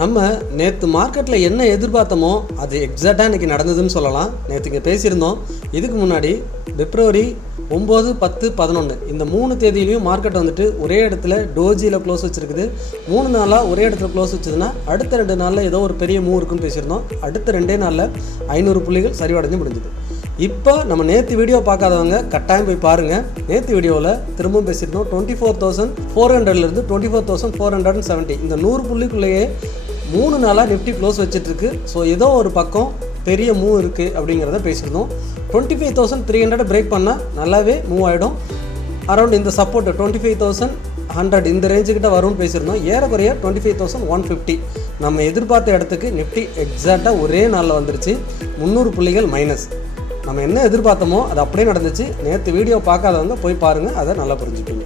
நம்ம நேற்று மார்க்கெட்டில் என்ன எதிர்பார்த்தோமோ அது எக்ஸாக்டாக இன்றைக்கி நடந்ததுன்னு சொல்லலாம். நேற்று இங்கே பேசியிருந்தோம். இதுக்கு முன்னாடி பிப்ரவரி 9, 10, 11 இந்த 3 தேதியிலையும் மார்க்கெட் வந்துட்டு ஒரே இடத்துல டோஜியில் க்ளோஸ் வச்சுருக்குது. 3 நாளாக ஒரே இடத்துல க்ளோஸ் வச்சதுன்னா அடுத்த 2 நாளில் ஏதோ ஒரு பெரிய மூவ் இருக்குன்னு பேசியிருந்தோம். அடுத்த 2 நாளில் 500 புள்ளிகள் சரிவடைஞ்சு முடிஞ்சுது. இப்போ நம்ம நேற்று வீடியோ பார்க்காதவங்க கட்டாயம் போய் பாருங்கள். நேற்று வீடியோவில் திரும்பவும் பேசியிருந்தோம். 24,400லேருந்து 24,470 இந்த 100 புள்ளிக்குள்ளேயே 3 நாளாக நிஃப்டி க்ளோஸ் வச்சிட்ருக்கு. ஸோ ஏதோ ஒரு பக்கம் பெரிய மூவ் இருக்குது அப்படிங்கிறத பேசியிருந்தோம். 25,300 பிரேக் பண்ணால் நல்லாவே மூவ் ஆகிடும். அரௌண்ட் இந்த சப்போர்ட் 25,100 இந்த ரேஞ்சுக்கிட்ட வரும்னு பேசியிருந்தோம். ஏறக்குறைய 25,150 நம்ம எதிர்பார்த்த இடத்துக்கு நிஃப்டி எக்ஸாக்டாக ஒரே நாளில் வந்துருச்சு. 300 புள்ளிகள் மைனஸ். நம்ம என்ன எதிர்பார்த்தோமோ அது அப்படியே நடந்துச்சு. நேற்று வீடியோ பார்க்காதவங்க போய் பாருங்கள், அதை நல்லா புரிஞ்சுப்பீங்க.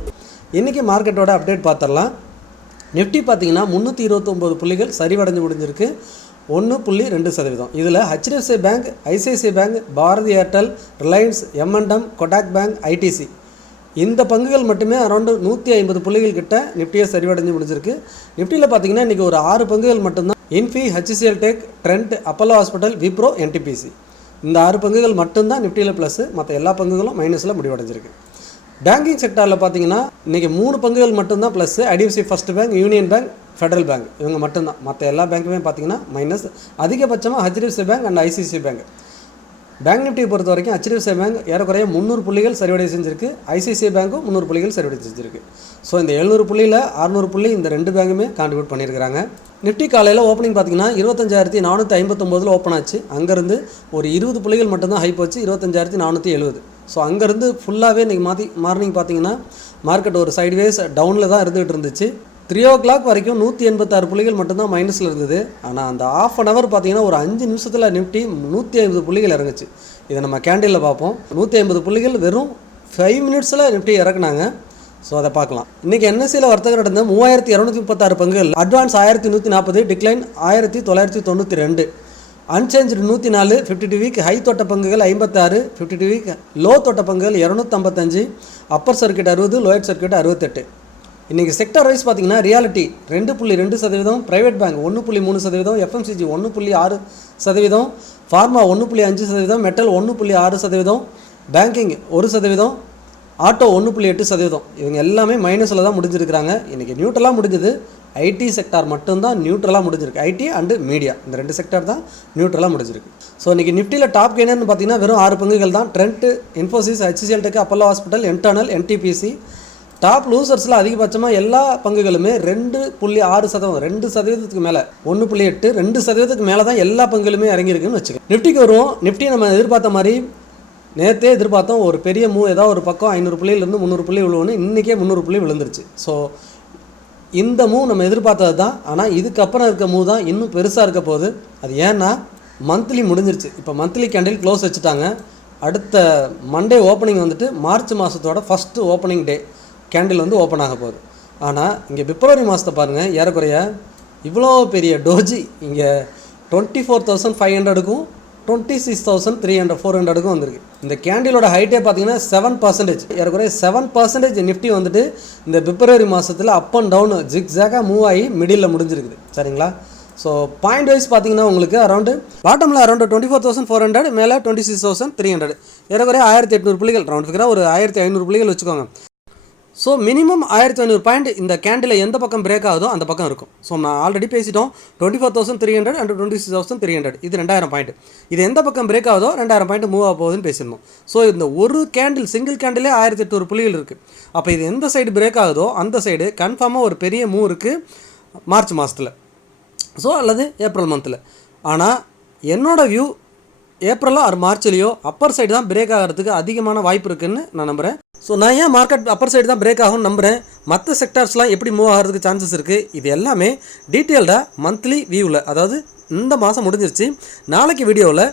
இன்றைக்கி மார்க்கெட்டோட அப்டேட் பார்த்துடலாம். நிஃப்டி பார்த்தீங்கன்னா 329 புள்ளிகள் சரிவடைஞ்சு முடிஞ்சிருக்கு, 1.2%. இதில் HDFC bank, ICICI bank, Bharti Airtel, Reliance, M&M, Kotak bank, ITC இந்த பங்குகள் மட்டுமே அரௌண்டு 150 புள்ளிகள் கிட்ட நிஃப்டியை சரிவடைஞ்சு முடிஞ்சிருக்கு. நிஃப்டியில் பார்த்தீங்கன்னா இன்றைக்கி ஒரு 6 பங்குகள் மட்டும்தான், Infy, HCL tech, trend, Apollo hospital, Wipro, NTPC இந்த 6 பங்குகள் மட்டும்தான் நிஃப்டியில் ப்ளஸ். மற்ற எல்லா பங்குகளும் மைனஸில் முடிவடைஞ்சிருக்கு. பேங்கிங் செக்டாரில் பார்த்தீங்கன்னா இன்றைக்கி 3 பங்குகள் மட்டும்தான் plus. IDFC first bank, union bank, federal bank இவங்க மட்டும்தான். மற்ற எல்லா பேங்க்குமே பார்த்தீங்கன்னா மைனஸ். அதிகபட்சமாக HDFC bank and ICICI bank. Bank நிஃப்டியை பொறுத்த வரைக்கும் HDFC பேங்க் ஏறக்குறைய 300 புள்ளிகள் சரிவடை செஞ்சுருக்கு. ICICI பேங்க்கும் 300 புள்ளிகள் சரிவடை செஞ்சுருக்கு. ஸோ இந்த 700 புள்ளியில் 600 புள்ளி இந்த 2 பேங்குமே கான்ட்ரிபியூட் பண்ணியிருக்கிறாங்க. நிஃப்டி காலையில் ஓப்பனிங் பார்த்தீங்கன்னா 25,459 ஓப்பன் ஆச்சு. அங்கேருந்து ஒரு 20 புள்ளிகள் மட்டும்தான் ஹை போச்சு, 25,470. ஸோ அங்கேருந்து ஃபுல்லாகவே இன்றைக்கி மார்னிங் பார்த்தீங்கன்னா மார்க்கெட் ஒரு சைட்வேஸ் டவுனில் தான் இருந்துகிட்டு இருந்துச்சு. 3 o'clock வரைக்கும் 186 புள்ளிகள் மட்டும்தான் மைனஸில் இருந்தது. ஆனால் அந்த ½ an hour பார்த்தீங்கன்னா ஒரு 5 நிமிஷத்தில் நிஃப்டி 150 புள்ளிகள் இறங்குச்சு. இதை நம்ம கேண்டிலில் பார்ப்போம். 150 புள்ளிகள் வெறும் 5 minutesல நிஃப்டி இறக்குனாங்க. ஸோ அதை பார்க்கலாம். இன்றைக்கி NSEயில் வர்த்தகம் நடந்த 3236 பங்குகள். Advance 1140, decline 1992, unchanged 104, 52 week high தொட்ட பங்குகள் 56, 52 வீக் லோ தொட்ட பங்குகள் 255, அப்பர் சர்க்கியூட் 60, லோயர் சர்க்கியூட் 68. இன்றைக்கி செக்டர் வைஸ் பார்த்தீங்கன்னா reality 2.2%, private bank 1.3%, FMCG 1.6%, pharma 1.5%, metal 1.6%, banking 1%, auto 1.8%. இவங்க எல்லாமே மைனஸில் தான் முடிஞ்சிருக்கிறாங்க. இன்றைக்கி நியூட்ரலாக முடிஞ்சது ஐடி செக்டார் மட்டும்தான் நியூட்ரலாக முடிஞ்சிருக்கு. ஐடி அண்டு மீடியா இந்த 2 செக்டார் தான் நியூட்ரலாக முடிஞ்சிருக்கு. ஸோ இன்றைக்கி நிஃப்டியில் டாப் கெய்னர்னு பார்த்தீங்கன்னா வெறும் 6 பங்குகள் தான். Trent, Infosys, HCL tech, Apollo hospital, Eternal, NTPC. Top லூசர்ஸில் அதிகபட்சமாக எல்லா பங்குகளுமே 2.6%, 2%க்கு மேலே, 1.8, 2%க்கு மேலே தான் எல்லா பங்குகளுமே இறங்கியிருக்குன்னு வச்சுக்கோங்க. நிஃப்டிக்கு வருவோம். நிஃப்டி நம்ம எதிர்பார்த்த மாதிரி நேற்றே எதிர்பார்த்தோம். ஒரு பெரிய மூவ் ஏதாவது ஒரு பக்கம் 500 புள்ளியிலேருந்து 300 புள்ளி விழுவுன்னு, இன்றைக்கே 300 புள்ளி விழுந்துருச்சு. ஸோ இந்த மூவ் நம்ம எதிர்பார்த்தது தான். ஆனால் இதுக்கப்புறம் இருக்க மூவ் தான் இன்னும் பெருசாக இருக்க போகுது. அது ஏன்னா மந்த்லி முடிஞ்சிருச்சு. இப்போ மந்த்லி கேண்டில் க்ளோஸ் வச்சுட்டாங்க. அடுத்த மண்டே ஓப்பனிங் வந்துட்டு மார்ச் மாதத்தோட ஃபஸ்ட்டு ஓப்பனிங் டே கேண்டில் வந்து ஓப்பன் ஆக போகுது. ஆனால் இங்கே பிப்ரவரி மாதத்தை பாருங்கள், ஏறக்குறைய இவ்வளோ பெரிய டோஜி இங்கே 24,500க்கும் 26,300, 400க்கும் வந்திருக்கு. இந்த கேண்டிலோட ஹைட்டே பார்த்தீங்கன்னா 7%. ஏறக்குறைய 7% நிஃப்டி வந்துட்டு இந்த பிப்ரவரி மாதத்தில் அப் அண்ட் டவுன் ஜிக்ஸாக மூவ் ஆகி மிடில் முடிஞ்சிருக்குது. சரிங்களா? ஸோ பாயிண்ட் வைஸ் பார்த்தீங்கன்னா உங்களுக்கு அரௌண்டு பாட்டமில் அரௌண்டு 24,400, மேலே 26,300, ஏறக்குறைய 1800 புள்ளிகள். ரவுண்ட் ஃபிகராக ஒரு 1500 புள்ளிகள் வச்சுக்கோங்க. ஸோ மினிமம் 1500 பாயிண்ட் இந்த கேண்டில் எந்த பக்கம் பிரேக் ஆகுதோ அந்த பக்கம் இருக்கும். ஸோ நான் ஆல்ரெடி பேசிட்டோம். 24,300 அண்ட் 26,300 இது 2000 பாயிண்ட். இது எந்த பக்கம் பிரேக் ஆகுதோ 2000 பாயிண்ட் மூவ் ஆக போகுதுன்னு பேசியிருந்தோம். ஸோ இந்த ஒரு கேண்டில் சிங்கிள் கேண்டிலே 1800 புள்ளிகள் இருக்குது. அப்போ இது எந்த சைடு பிரேக் ஆகுதோ அந்த சைடு கன்ஃபார்மாக ஒரு பெரிய மூவ் இருக்குது மார்ச் மாதத்தில், ஸோ அல்லது ஏப்ரல் மந்தில். ஆனால் என்னோட வியூ ஏப்ரலோ ஆர் மார்ச்லேயோ அப்பர் சைடு தான் பிரேக் ஆகிறதுக்கு அதிகமான வாய்ப்பு இருக்குதுன்னு நான் நம்புகிறேன். ஸோ நான் ஏன் மார்க்கெட் அப்பர் சைடு தான் பிரேக் ஆகும்னு நம்புகிறேன். மற்ற செக்டார்ஸ்லாம் எப்படி மூவ் ஆகிறதுக்கு சான்சஸ் இருக்குது, இது எல்லாமே டீட்டெயில்டாக மந்த்லி வியூவில், அதாவது இந்த மாதம் முடிஞ்சிருச்சு, நாளைக்கு வீடியோவில்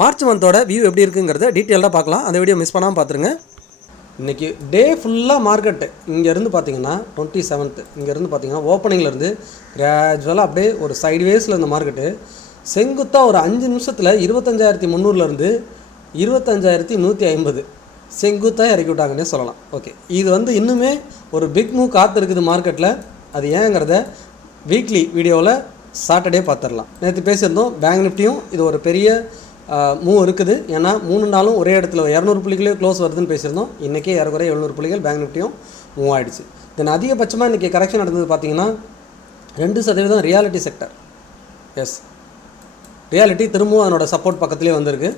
மார்ச் மந்தோட வியூ எப்படி இருக்குங்கிறத டீட்டெயில்டாக பார்க்கலாம். அந்த வீடியோ மிஸ் பண்ணாமல் பார்த்துருங்க. இன்றைக்கி டே ஃபுல்லாக மார்க்கெட்டு இங்கேருந்து பார்த்தீங்கன்னா 27th இங்கேருந்து பார்த்தீங்கன்னா ஓப்பனிங்லேருந்து கிராஜுவலாக அப்படியே ஒரு சைட்வேஸில் இருந்த மார்க்கெட்டு செங்குத்தாக ஒரு 5 நிமிஷத்தில் 25,300லேருந்து 25,150 செங்குத்தாக இறக்கி விட்டாங்கன்னே சொல்லலாம். ஓகே, இது வந்து இன்னுமே ஒரு பிக் மூவ் காத்திருக்குது மார்க்கெட்டில். அது ஏங்கிறத வீக்லி வீடியோவில் சாட்டர்டே பார்த்துடலாம். நேற்று பேசியிருந்தோம் பேங்க் நிஃப்டியும் இது ஒரு பெரிய மூவ் இருக்குது. ஏன்னா 3 நாளும் ஒரே இடத்துல 200 புள்ளிகளே க்ளோஸ் வருதுன்னு பேசியிருந்தோம். இன்றைக்கே ஏறக்குறைய 700 புள்ளிகள் பேங்க் நிஃப்டியும் மூவ் ஆகிடுச்சு. தென் அதிகபட்சமாக இன்றைக்கி கரெக்ஷன் நடந்தது பார்த்தீங்கன்னா 2% ரியாலிட்டி செக்டர். எஸ், ரியாலிட்டி திரும்பவும் அதனோட சப்போர்ட் பக்கத்துலேயே வந்திருக்கு.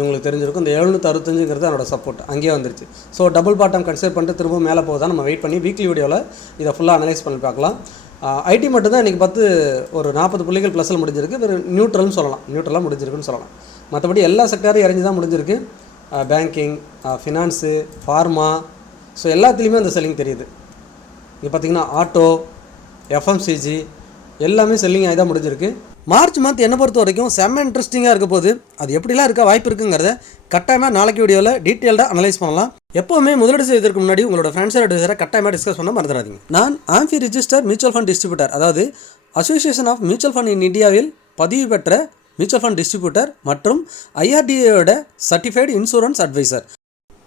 உங்களுக்கு தெரிஞ்சிருக்கும் இந்த 765ங்கிறது அதனோட சப்போர்ட் அங்கேயே வந்துருச்சு. ஸோ டபுள் பாட்டம் கன்சிடர் பண்ணிட்டு திரும்ப மேலே போகுதான் நம்ம வெயிட் பண்ணி வீக்லி வீடியோவில் இதை ஃபுல்லாக அனலைஸ் பண்ணி பார்க்கலாம். ஐடி மட்டும் தான் இன்றைக்கி பார்த்து ஒரு 40 புள்ளிகள் ப்ளஸில் முடிஞ்சிருக்கு. ஒரு நியூட்ரல்னு சொல்லலாம், நியூட்ரலாக முடிஞ்சிருக்குன்னு சொல்லலாம். மற்றபடி எல்லா செக்டரும் இறங்கி தான் முடிஞ்சிருக்கு. பேங்கிங், ஃபினான்ஸு, ஃபார்மா, ஸோ எல்லாத்துலேயுமே அந்த செல்லிங் தெரியுது. இங்கே பார்த்திங்கன்னா ஆட்டோ, எஃப்எம்சிஜி எல்லாமே செல்லிங் ஆகி தான் முடிஞ்சிருக்கு. மார்ச் மந்த் என்னை பொறுத்த வரைக்கும் செம்ம இன்ட்ரெஸ்டிங்காக இருக்க போது. அது எப்படிலாம் இருக்க வாய்ப்பு இருக்குங்கிறத கட்டாயமாக நாளைக்கு வீடியோவில் டீட்டெயில்டாக அனலைஸ் பண்ணலாம். எப்போவுமே முதலீடு செய்வதற்கு முன்னாடி உங்களோட ஃப்ரெண்ட்ஸ் அட்வைசரை கட்டாயமாக டிஸ்கஸ் பண்ண மறந்துடாதீங்க. நான் AMFI register mutual fund distributor, அதாவது association of mutual fund in இந்தியாவில் பதிவு பெற்ற மியூச்சுவல் ஃபண்ட் டிஸ்ட்ரிபியூட்டர் மற்றும் IRDAயோட சர்டிஃபைடு இன்சூரன்ஸ் அட்வைசர்.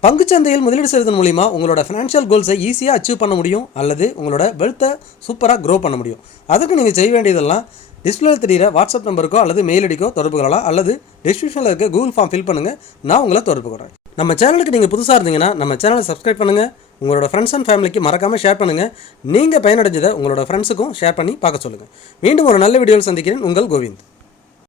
பங்குச்சந்தையில் முதலீடு செய்வதன் மூலிமா உங்களோட ஃபினான்ஷியல் கோல்ஸை ஈஸியாக அச்சீவ் பண்ண முடியும், அல்லது உங்களோட வெல்த்தை சூப்பராக க்ரோ பண்ண முடியும். அதுக்கு நீங்கள் செய்ய வேண்டியதெல்லாம் டிஸ்பிளேல தெரிகிற வாட்ஸ்அப் நம்பருக்கோ அல்லது மெயில் ஐடிக்கோ தொடர்பு கொள்ளலாம், அல்லது டிஸ்கிரிப்ஷனில் இருக்க கூகுள் ஃபார்ம் ஃபில் பண்ணுங்கள். நான் உங்களை தொடர்பு கொள்கிறேன். நம்ம சேனலுக்கு நீங்கள் புதுசாக இருந்தீங்கன்னா நம்ம சேனலை சப்ஸ்கிரைப் பண்ணுங்கள். உங்களோட ஃப்ரெண்ட்ஸ் அண்ட் ஃபேமிலிக்கு மறக்காமல் ஷேர் பண்ணுங்கள். நீங்கள் பயனடைஞ்சதை உங்களோட ஃப்ரெண்ட்ஸுக்கும் ஷேர் பண்ணி பார்க்க சொல்லுங்கள். மீண்டும் ஒரு நல்ல வீடியோவில் சந்திக்கிறேன். உங்கள் கோவிந்த்.